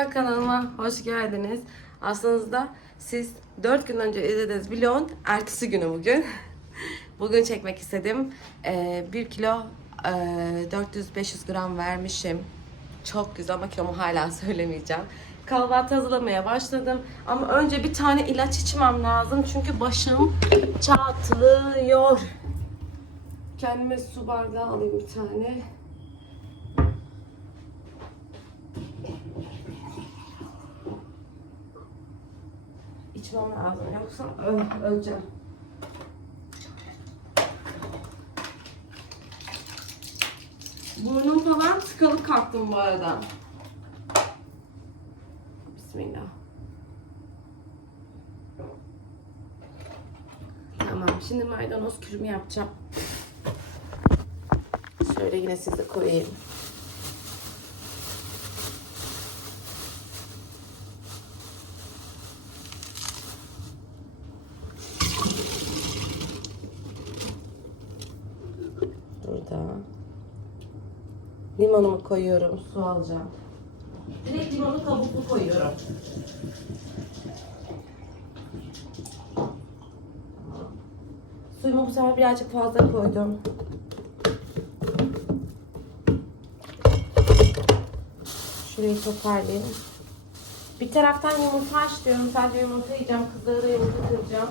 arkadaşlar kanalıma hoş geldiniz. Aslında siz 4 gün önce izlediğiniz vlogun ertesi günü bugün. bugün çekmek istedim. 1 kilo e, 400-500 gram vermişim. Çok güzel ama kilomu hala söylemeyeceğim. Kahvaltı hazırlamaya başladım. Ama önce bir tane ilaç içmem lazım. Çünkü başım çatlıyor. Kendime su bardağı alayım bir tane. İçmem lazım yoksa ö- öleceğim. Burnum falan tıkalı kalktım bu arada. Bismillah. Tamam şimdi maydanoz kürümü yapacağım. Şöyle yine size koyayım. Burada. Limonumu koyuyorum. Su alacağım. Direkt limonu kabuklu koyuyorum. Suyumu bu sefer birazcık fazla koydum. Şurayı toparlayayım. Bir taraftan yumurta haşlıyorum. Sadece yumurta yiyeceğim. Kızlara da yumurta kıracağım.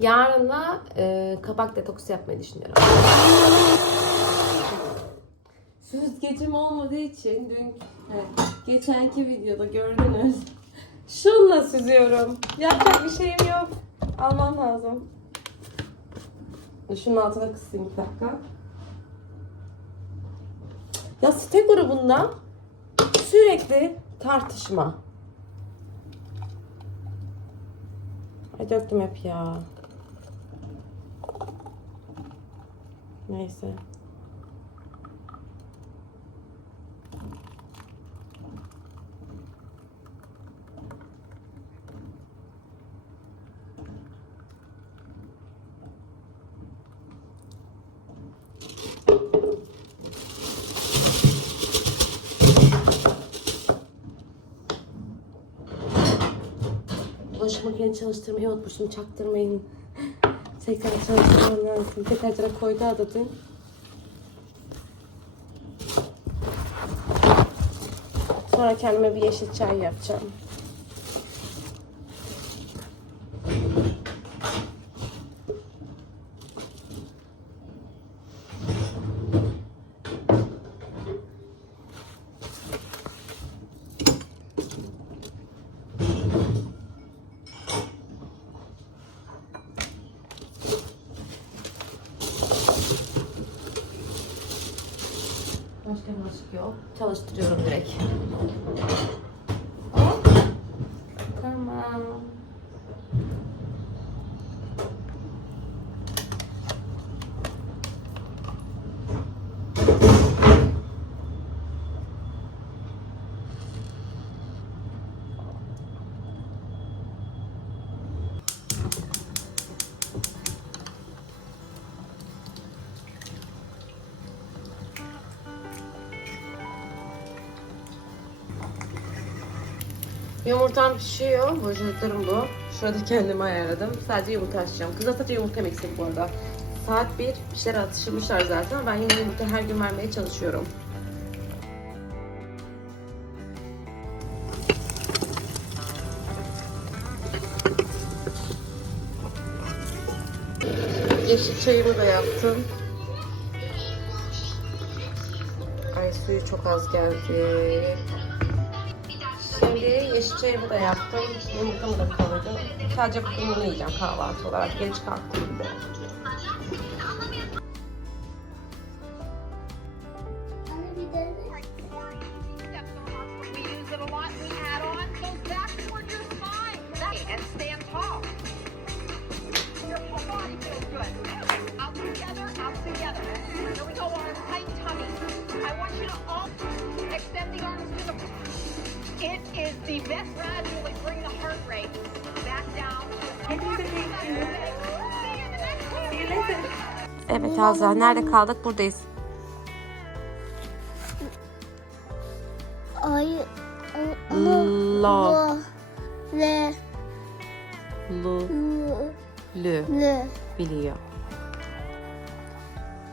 Yarın da e, kabak detoksu yapmayı düşünüyorum. Süzgecim olmadığı için dün evet, geçenki videoda gördünüz. Şunla süzüyorum. Yapacak bir şeyim yok. Almam lazım. Şunun altına kısayım bir dakika. Ya site grubunda sürekli tartışma. Ay döktüm hep ya. Neyse. Bulaşık makinesi çalıştırmayı unutmuşum. Çaktırmayın. Tekrar çalıştırmam lazım. Tekrar koydu adı dün. Sonra kendime bir yeşil çay yapacağım. Başka bulaşık yok. Çalıştırıyorum direkt. Tamam. Yumurtam pişiyor. Boşaltırım bu. Şurada kendime ayarladım. Sadece yumurta açacağım. Kıza sadece yumurta eksik bu arada. Saat 1. Bir şeyler atıştırmışlar zaten. Ben yine yumurta her gün vermeye çalışıyorum. Yeşil çayımı da yaptım. Ay suyu çok az geldi. Şimdi yeşil çayımı da yaptım. Yumurtamı da kavurdum. Sadece bunu yiyeceğim kahvaltı olarak. Geç kalktım bir Evet Azra nerede kaldık? Buradayız. Ay. Lo. Le. Lu. Lü. Le. Biliyor.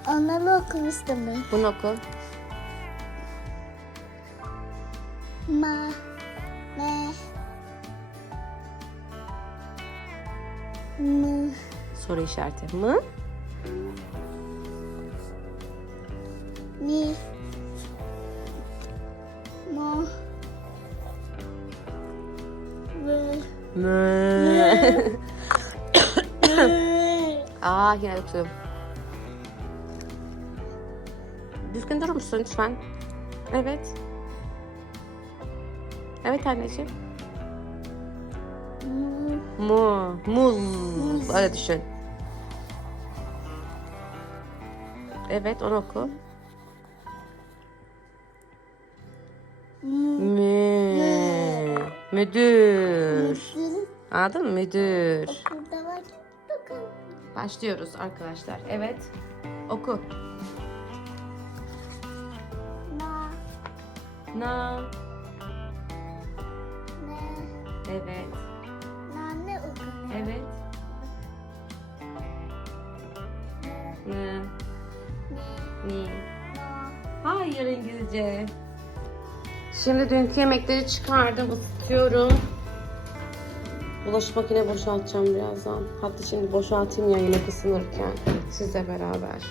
Onları okumuştum ben. Bunu oku. Ma. Me. Mı. Soru işareti. Mı? Okuyorum. Düzgün durur musun lütfen? Evet. Evet anneciğim. Mu. Mu. Muz. Öyle düşün. Evet onu oku. Mü. Müdür. Müdür. Anladın mı? Müdür. Bakın. Başlıyoruz arkadaşlar. Evet. Oku. Na. Na. Ne. Evet. Na ne okunuyor? Evet. Ne. Ni. Hayır İngilizce. Şimdi dünkü yemekleri çıkardım, ısıtıyorum. Bulaşık makine boşaltacağım birazdan. Hatta şimdi boşaltayım ya yemek ısınırken sizle beraber.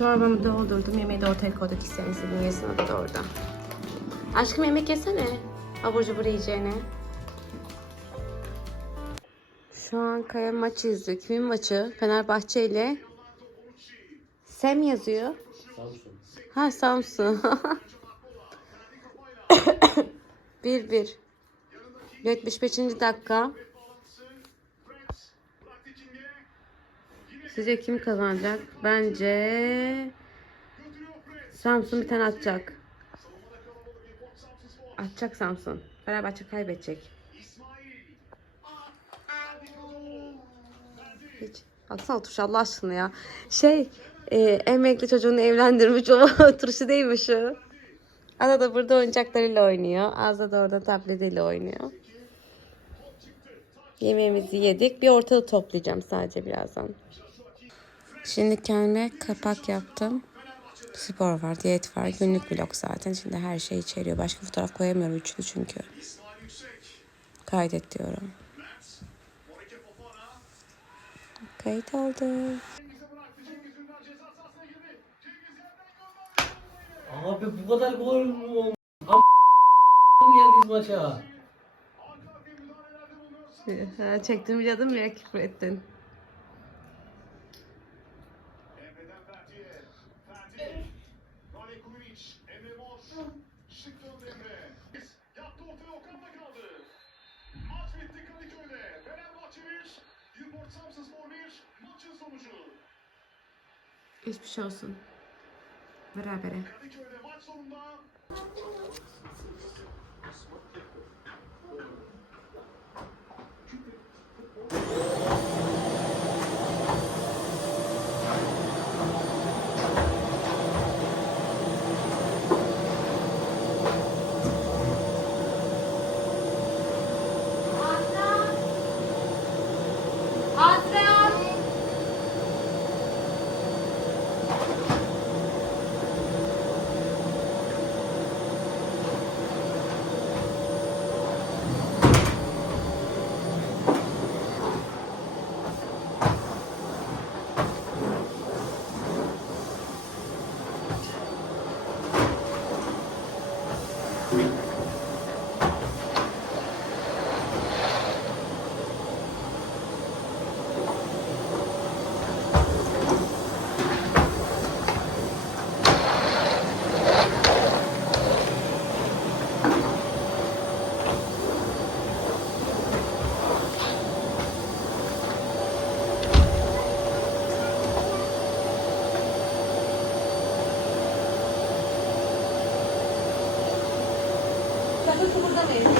Çorbamı doldurdum. Yemeği de ortaya koyduk. İsteyenizin yesin o da orada. Aşkım yemek yesene. Abur cubur yiyeceğine. Şu an Kaya maçı izliyor. Kimin maçı? Fenerbahçe ile Sem yazıyor. Samsun. Ha Samsun. 1-1. 75. dakika. Sizce kim kazanacak? Bence Samsun bir tane atacak. Atacak Samsun. Fenerbahçe kaybedecek. Hiç. Baksana oturuş Allah aşkına ya. Şey e, emekli çocuğunu evlendirmiş o oturuşu değil mi şu? Ada da burada oyuncaklarıyla oynuyor. Azda da orada tabletiyle oynuyor. Yemeğimizi yedik. Bir ortalığı toplayacağım sadece birazdan. Şimdi kendime kapak yaptım. Spor var, diyet var, günlük vlog zaten. Şimdi her şey içeriyor. Başka fotoğraf koyamıyorum üçlü çünkü. Kaydet diyorum. Kayıt oldu. Abi bu kadar gol mü? Am geldik maça. Ha, çektim biliyordum ya küfür ettin. Yaptı ortaya Okan da kaldı. Maç bitti Kadıköy'de. Fenerbahçe 1, Yılmaz Samsunspor 1. Maçın sonucu. Geçmiş olsun. Berabere. 那没事。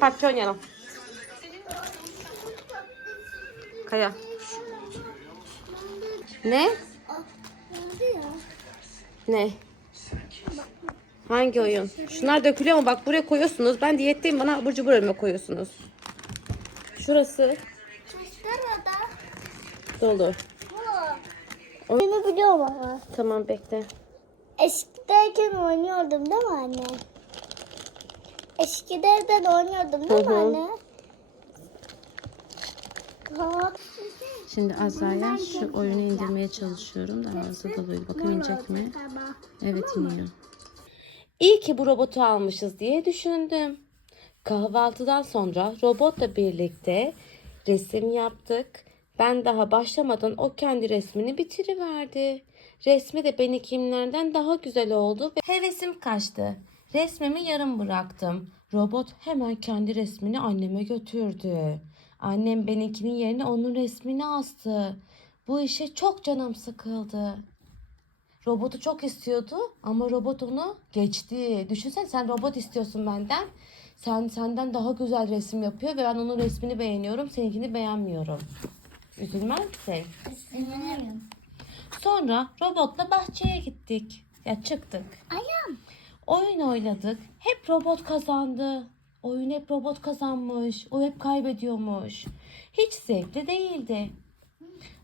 Hadi PUBG oynayalım. Kaya. Ne? Ne? Hangi oyun? Şunlar dökülüyor mu? Bak buraya koyuyorsunuz. Ben diyetteyim. Bana abur cubur önüme koyuyorsunuz. Şurası dolu. Bu. Onu biliyorum ama. Tamam bekle. Eskideyken oynuyordum değil mi anne? Eskideyken oynuyordum değil mi Hı hı. anne? Bak. Şimdi Azra'ya şu oyunu indirmeye çalışıyorum da arıza doluydu. Bakayım inecek mi? Evet iniyor. İyi ki bu robotu almışız diye düşündüm. Kahvaltıdan sonra robotla birlikte resim yaptık. Ben daha başlamadan o kendi resmini bitiriverdi. Resmi de benimkilerden daha güzel oldu ve hevesim kaçtı. Resmimi yarım bıraktım. Robot hemen kendi resmini anneme götürdü. Annem benimkinin yerine onun resmini astı. Bu işe çok canım sıkıldı. Robotu çok istiyordu ama robot onu geçti. Düşünsene sen robot istiyorsun benden. Sen senden daha güzel resim yapıyor ve ben onun resmini beğeniyorum. Seninkini beğenmiyorum. Üzülmez misin? İstemiyorum. Sonra robotla bahçeye gittik. Ya çıktık. Ayağım. Oyun oynadık. Hep robot kazandı. Oyun hep robot kazanmış. O hep kaybediyormuş. Hiç zevkli değildi.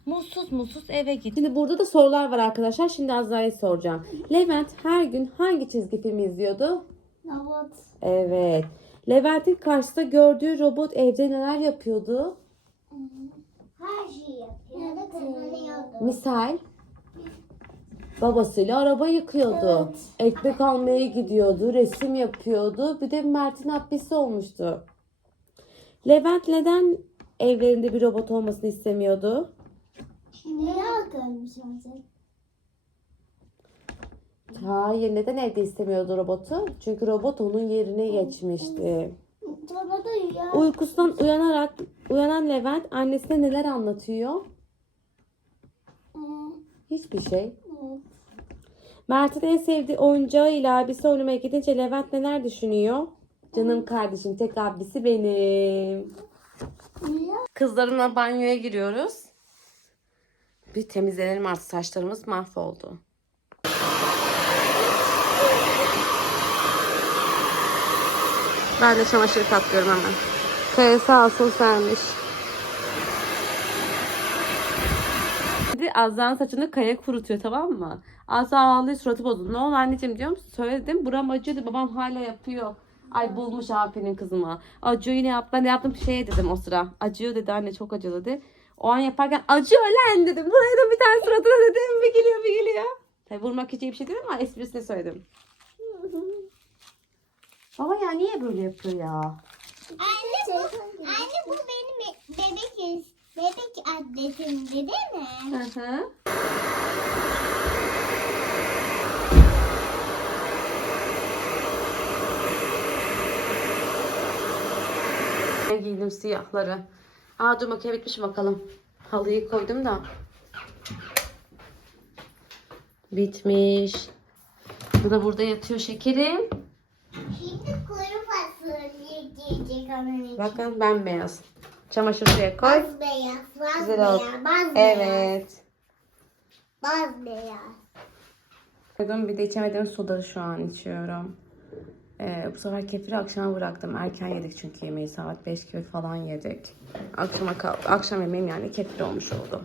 Mutsuz mutsuz eve gitti. Şimdi burada da sorular var arkadaşlar. Şimdi Azra'ya soracağım. Levent her gün hangi çizgi film izliyordu? Robot. Evet. Levent'in karşısında gördüğü robot evde neler yapıyordu? Her şeyi yapıyor. Ya da kazanıyordu. Misal babasıyla araba yıkıyordu. Ekmek almaya gidiyordu, resim yapıyordu. Bir de Mert'in hapisi olmuştu. Levent neden evlerinde bir robot olmasını istemiyordu? Niye akılmış olacak? Hayır, neden evde istemiyordu robotu? Çünkü robot onun yerine geçmişti. Uykusundan uyanarak uyanan Levent annesine neler anlatıyor? Ee, Hiçbir şey. Mert'in en sevdiği oyuncağıyla abisi oynamaya gidince Levent neler düşünüyor? Canım kardeşim tek abisi benim. Kızlarımla banyoya giriyoruz. Bir temizlenelim artık saçlarımız mahvoldu. Ben de çamaşır katlıyorum hemen. Kaya sağ olsun sermiş. Şimdi Azra'nın saçını Kaya kurutuyor tamam mı? Azra ağlıyor suratı bozuldu. Ne oldu anneciğim diyorum. Söyledim buram acıyordu babam hala yapıyor. Ay bulmuş aferin kızıma. Acıyor yine yap. Ben de yaptım şey dedim o sıra. Acıyor dedi anne çok acıyor dedi. O an yaparken acıyor lan dedim. Buraya da bir tane suratına dedim. Bir geliyor bir geliyor. Tabi vurmak için bir şey değil ama esprisini söyledim. Baba ya niye böyle yapıyor ya? Anne bu, anne bu benim bebek bebek adresim değil mi? Hı hı. Giydim siyahları. Aa dur makine bitmiş mi bakalım. Halıyı koydum da. Bitmiş. Bu da burada yatıyor şekerim. Şimdi kuru fasulye giyecek onun için. Bakın bembeyaz. Çamaşır suya koy. Baz beyaz, baz Güzel oldu. beyaz, baz beyaz, Evet. baz beyaz. Bir de içemediğim soda şu an içiyorum. Ee, bu sefer kefiri akşama bıraktım. Erken yedik çünkü yemeği saat 5 gibi falan yedik. Akşama kal akşam yemeğim yani kefir olmuş oldu.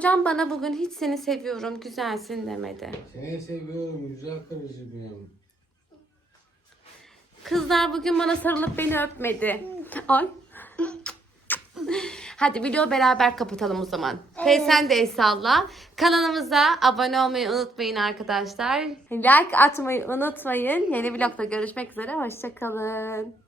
Hocam bana bugün hiç seni seviyorum, güzelsin demedi. Seni seviyorum güzel karıcı benim. Kızlar bugün bana sarılıp beni öpmedi. Ay. Hadi video beraber kapatalım o zaman. Hey sen de el salla. Kanalımıza abone olmayı unutmayın arkadaşlar. Like atmayı unutmayın. Yeni vlogda görüşmek üzere. Hoşçakalın.